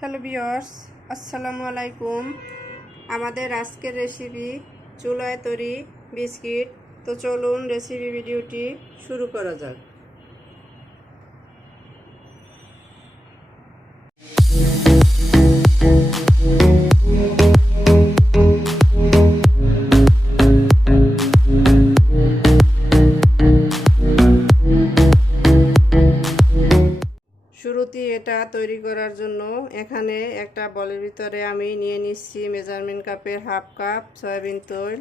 Hello বিয়র্স আসসালামু আলাইকুম। আমাদের আজকের রেসিপি চুলায় তৈরি বিস্কিট। তো চলুন রেসিপি ভিডিওটি শুরু করা যাক। এটা তৈরি করার জন্য এখানে একটা বলের ভিতরে আমি নিয়ে নিচ্ছি মেজারমেন্ট কাপের হাফ কাপ সয়াবিন তৈল।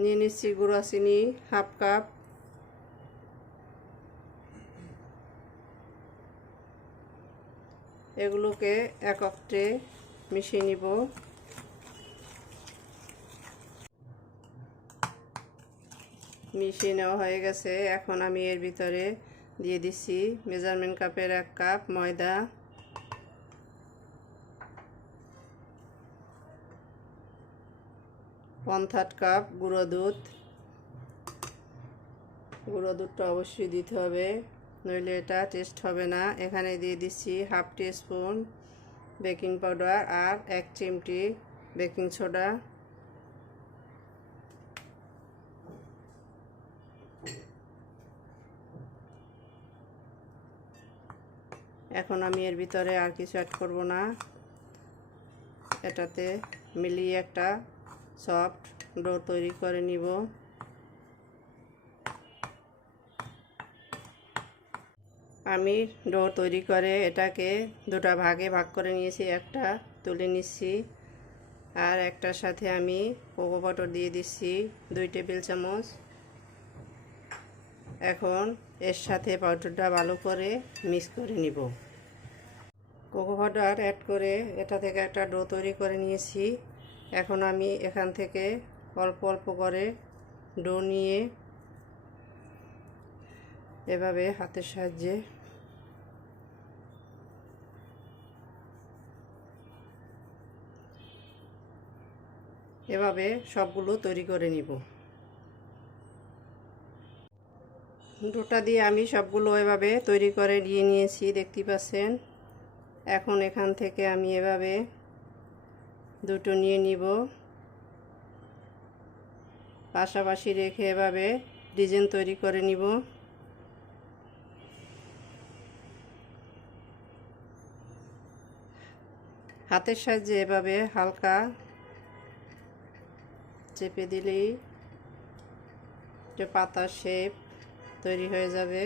নিয়ে নিচ্ছি গুঁড়া চিনি হাফ কাপ। এগুলোকে একত্রে মিশিয়ে নিব। মিশিয়ে নেওয়া হয়ে গেছে। এখন আমি এর ভিতরে দিয়ে দিচ্ছি মেজারমেন্ট কাপের এক কাপ ময়দা। ওয়ান থার্ড কাপ গুঁড়ো দুধ। গুঁড়ো দুধটা অবশ্যই দিতে হবে, নইলে এটা টেস্ট হবে না। এখানে দিয়ে দিচ্ছি half teaspoon baking powder আর এক চিমটি বেকিং সোডা। এখন আমি এর ভিতরে আর কিছু অ্যাড করব না। এটাতে মিলিয়ে একটা সফট ডো তৈরি করে নিব। আমি ডো তৈরি করে এটাকে দুটা ভাগে ভাগ করে নিয়েছি, একটা তুলে নিচ্ছি আর একটার সাথে আমি কোকো বাটার দিয়ে দিচ্ছি, দুই টেবিল চামচ। এখন এর সাথে পাউডারটা ভালো করে মিক্স করে নিব। কোকো পাউডার অ্যাড করে এটা থেকে একটা ডো তৈরি করে নিয়েছি। এখন আমি এখান থেকে অল্প অল্প করে ডো নিয়ে এভাবে হাতের সাহায্যে এভাবে সবগুলো তৈরি করে নিব। ডোটা দিয়ে আমি সবগুলো এভাবে তৈরি করে নিয়ে নিয়েছি, দেখতে পাচ্ছেন। এখন এখান থেকে আমি এভাবে দুটো নিয়ে নিব। পাশাপাশি রেখে এভাবে ডিজাইন তৈরি করে নিব। হাতের সাহায্যে এভাবে হালকা চেপে দিলেই পাতার শেপ তৈরি হয়ে যাবে।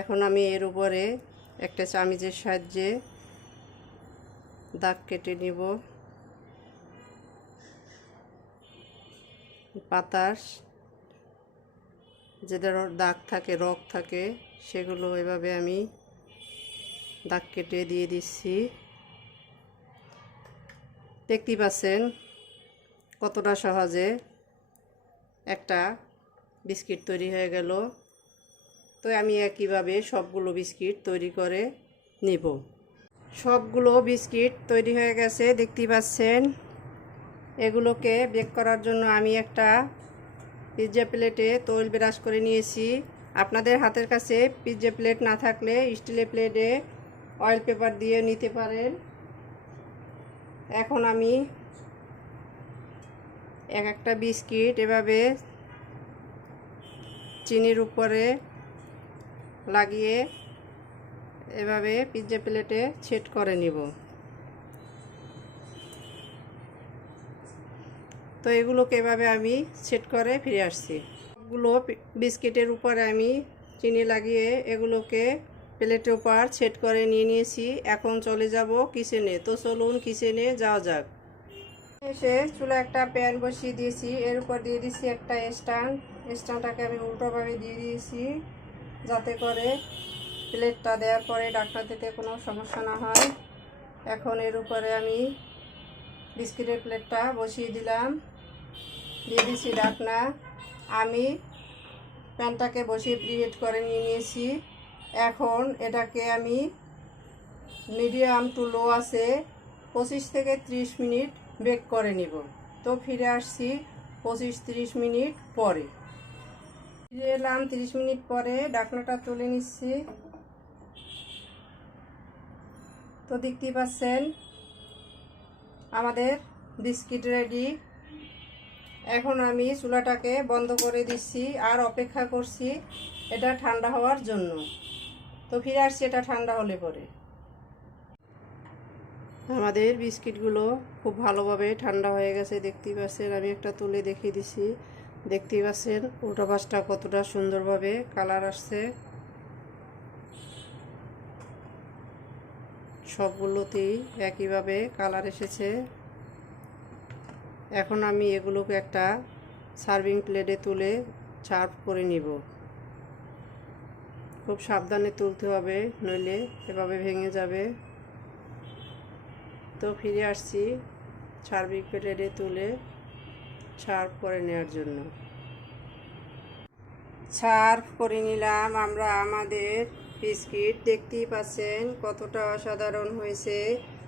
এখন আমি এর উপরে একটা চামিচের সাহায্যে দাগ কেটে নিব। পাতার যে দাগ থাকে রক থাকে, সেগুলো এভাবে আমি দাগ কেটে দিয়ে দিচ্ছি। দেখতে পাচ্ছেন কতটা সহজে একটা বিস্কিট তৈরি হয়ে গেল। তো আমি একইভাবে সবগুলো বিস্কিট তৈরি করে নিব। সবগুলো বিস্কিট তৈরি হয়ে গেছে দেখতে পাচ্ছেন। এগুলোকে বেক করার জন্য আমি একটা পিৎজা প্লেটে তৈল ব্রাশ করে নিয়েছি। আপনাদের হাতের কাছে পিৎজা প্লেট না থাকলে স্টিলের প্লেটে অয়েল পেপার দিয়ে নিতে পারেন। এখন আমি এক একটা বিস্কিট এভাবে চিনির উপরে লাগিয়ে এভাবে পিৎজা প্লেটে ছেট করে নিব। তো এগুলোকে এভাবে আমি সেট করে ফিরে আসছি। সবগুলো বিস্কিটের উপরে আমি চিনি লাগিয়ে এগুলোকে প্লেটের উপর সেট করে নিয়ে নিয়েছি। এখন চলে যাব কিচেনে। তো চলুন কিচেনে যাওয়া যাক। এসে চুলা একটা প্যান বসিয়ে দিয়েছি। এর উপর দিয়ে দিয়েছি একটা স্ট্যান্ড। স্ট্যান্ডটাকে আমি উল্টোভাবে দিয়ে দিয়েছি যাতে করে প্লেটটা দেওয়ার পরে ডাক্তার দিতে কোনো সমস্যা না হয়। এখন এর উপরে আমি বিস্কিটের প্লেটটা বসিয়ে দিলাম। দিয়ে দিয়েছি ডাকনা আমি প্যানটাকে বসিয়ে প্রিহেট করে নিয়ে নিয়েছি। এখন এটাকে আমি মিডিয়াম টু লো আছে পঁচিশ থেকে ত্রিশ মিনিট বেক করে নিব। তো ফিরে আসছি পঁচিশ তিরিশ মিনিট পরে। ফিরে এলাম তিরিশ মিনিট পরে, ডাকনাটা তুলে নিচ্ছি। তো দেখতেই পাচ্ছেন, আমাদের বিস্কিট রেডি। এখন আমি চুলাটাকে বন্ধ করে দিচ্ছি আর অপেক্ষা করছি এটা ঠান্ডা হওয়ার জন্য। তো ফিরে আসছি এটা ঠান্ডা হলে পরে। আমাদের বিস্কিটগুলো খুব ভালোভাবে ঠান্ডা হয়ে গেছে, দেখতেই পাচ্ছেন। আমি একটা তুলে দেখিয়ে দিছি দেখতেই পাচ্ছেন, উল্টা পাশটা কতটা সুন্দরভাবে কালার আসছে। সবগুলোতেই একইভাবে কালার এসেছে। এখন আমি এগুলোকে একটা সার্ভিং প্লেটে তুলে সার্ভ করে নিব। খুব সাবধানে তুলতে হবে, নইলে এভাবে ভেঙে যাবে। তো ফিরে আসছি সার্ভিং প্লেটে তুলে সার্ভ করে নেওয়ার জন্য। সার্ভ করে নিলাম আমরা, আমাদের বিস্কিট, দেখতেই পাচ্ছেন কতটা অসাধারণ হয়েছে।